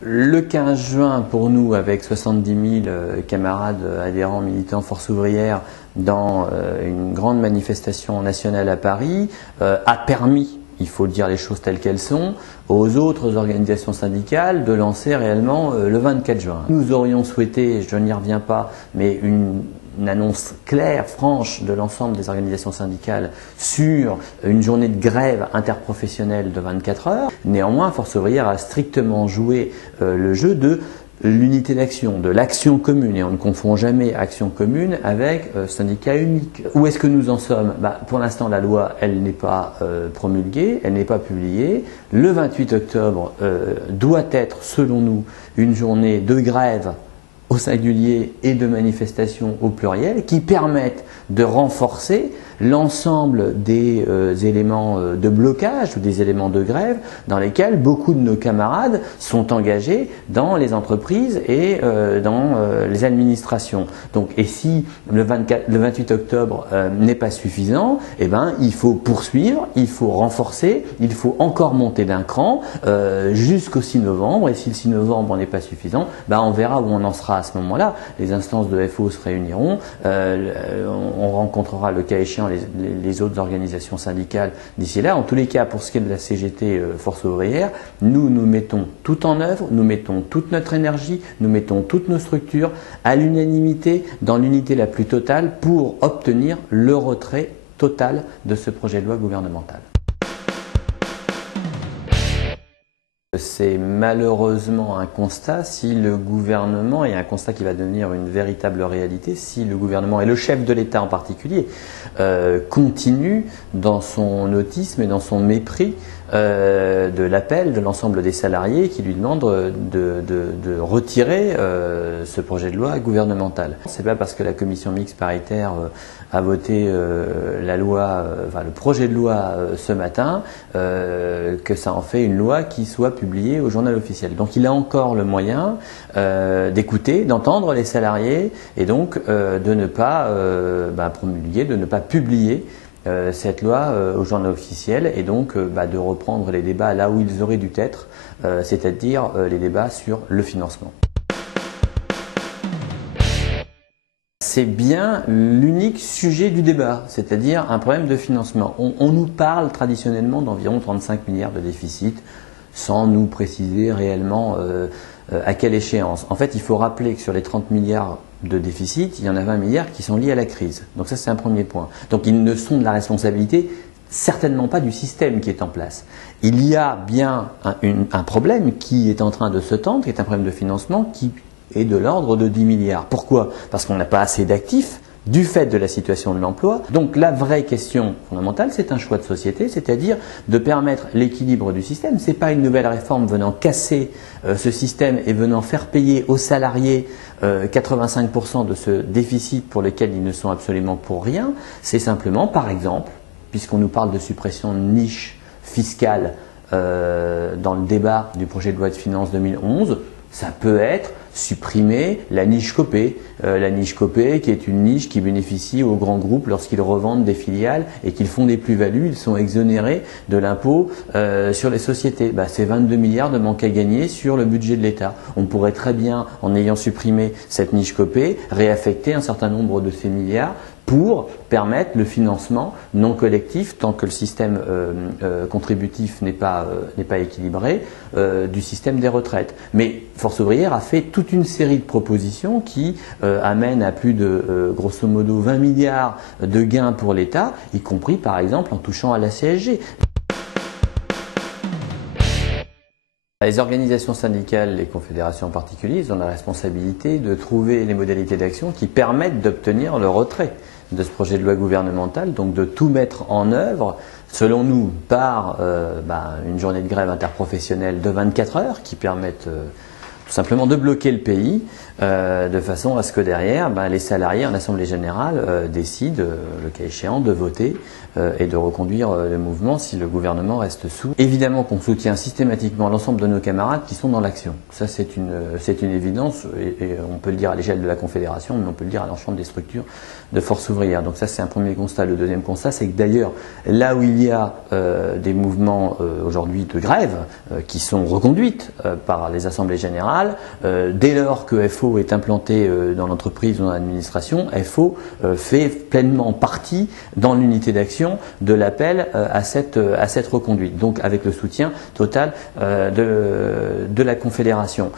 Le 15 juin, pour nous, avec 70 000 camarades adhérents, militants, force ouvrière, dans une grande manifestation nationale à Paris, a permis, il faut dire les choses telles qu'elles sont, aux autres organisations syndicales de lancer réellement le 24 juin. Nous aurions souhaité, je n'y reviens pas, mais une annonce claire, franche de l'ensemble des organisations syndicales sur une journée de grève interprofessionnelle de 24 heures. Néanmoins, Force ouvrière a strictement joué le jeu de l'unité d'action, de l'action commune, et on ne confond jamais action commune avec syndicat unique. Où est-ce que nous en sommes? Pour l'instant, la loi, elle n'est pas promulguée, elle n'est pas publiée. Le 28 octobre doit être, selon nous, une journée de grève au singulier et de manifestations au pluriel qui permettent de renforcer l'ensemble des éléments de blocage ou des éléments de grève dans lesquels beaucoup de nos camarades sont engagés dans les entreprises et dans les administrations. Donc, et si le 28 octobre n'est pas suffisant, il faut poursuivre, il faut renforcer, il faut encore monter d'un cran jusqu'au 6 novembre. Et si le 6 novembre n'est pas suffisant, on verra où on en sera à ce moment-là. Les instances de FO se réuniront, on rencontrera le cas échéant les autres organisations syndicales d'ici là. En tous les cas, pour ce qui est de la CGT Force ouvrière, nous mettons tout en œuvre, nous mettons toute notre énergie, nous mettons toutes nos structures à l'unanimité, dans l'unité la plus totale pour obtenir le retrait total de ce projet de loi gouvernemental. C'est malheureusement un constat si le gouvernement, et un constat qui va devenir une véritable réalité, si le gouvernement et le chef de l'État en particulier continue dans son autisme et dans son mépris de l'appel de l'ensemble des salariés qui lui demandent de retirer ce projet de loi gouvernemental. C'est pas parce que la commission mixte paritaire a voté le projet de loi ce matin que ça en fait une loi qui soit publiée au journal officiel. Donc il a encore le moyen d'écouter, d'entendre les salariés et donc de ne pas promulguer, de ne pas publier cette loi au journal officiel et donc de reprendre les débats là où ils auraient dû être, c'est-à-dire les débats sur le financement. C'est bien l'unique sujet du débat, c'est-à-dire un problème de financement. On nous parle traditionnellement d'environ 35 milliards de déficit, sans nous préciser réellement à quelle échéance. En fait, il faut rappeler que sur les 30 milliards de déficit, il y en a 20 milliards qui sont liés à la crise. Donc ça, c'est un premier point. Donc ils ne sont de la responsabilité certainement pas du système qui est en place. Il y a bien un problème qui est en train de se tendre, qui est un problème de financement qui est de l'ordre de 10 milliards. Pourquoi? Parce qu'on n'a pas assez d'actifs du fait de la situation de l'emploi. Donc la vraie question fondamentale, c'est un choix de société, c'est-à-dire de permettre l'équilibre du système. Ce n'est pas une nouvelle réforme venant casser ce système et venant faire payer aux salariés 85% de ce déficit pour lequel ils ne sont absolument pour rien. C'est simplement, par exemple, puisqu'on nous parle de suppression de niches fiscales dans le débat du projet de loi de finances 2011, ça peut être supprimer la niche Copé. La niche Copé qui est une niche qui bénéficie aux grands groupes lorsqu'ils revendent des filiales et qu'ils font des plus-values, ils sont exonérés de l'impôt sur les sociétés. C'est 22 milliards de manque à gagner sur le budget de l'État. On pourrait très bien, en ayant supprimé cette niche Copé, réaffecter un certain nombre de ces milliards pour permettre le financement non collectif, tant que le système contributif n'est pas équilibré, du système des retraites. Mais Force ouvrière a fait toute une série de propositions qui amènent à plus de, grosso modo, 20 milliards de gains pour l'État, y compris par exemple en touchant à la CSG. Les organisations syndicales, les confédérations en particulier, ils ont la responsabilité de trouver les modalités d'action qui permettent d'obtenir le retrait de ce projet de loi gouvernemental, donc de tout mettre en œuvre, selon nous, par une journée de grève interprofessionnelle de 24 heures qui permettent tout simplement de bloquer le pays de façon à ce que derrière, les salariés en assemblée générale décident, le cas échéant, de voter et de reconduire le mouvement si le gouvernement reste sourd. Évidemment qu'on soutient systématiquement l'ensemble de nos camarades qui sont dans l'action. Ça, c'est une évidence, et on peut le dire à l'échelle de la Confédération, mais on peut le dire à l'ensemble des structures de force ouvrière. Donc ça, c'est un premier constat. Le deuxième constat, c'est que d'ailleurs, là où il y a des mouvements aujourd'hui de grève qui sont reconduites par les assemblées générales, dès lors que FO est implanté dans l'entreprise ou dans l'administration, FO fait pleinement partie dans l'unité d'action de l'appel à cette reconduite, donc avec le soutien total de la Confédération.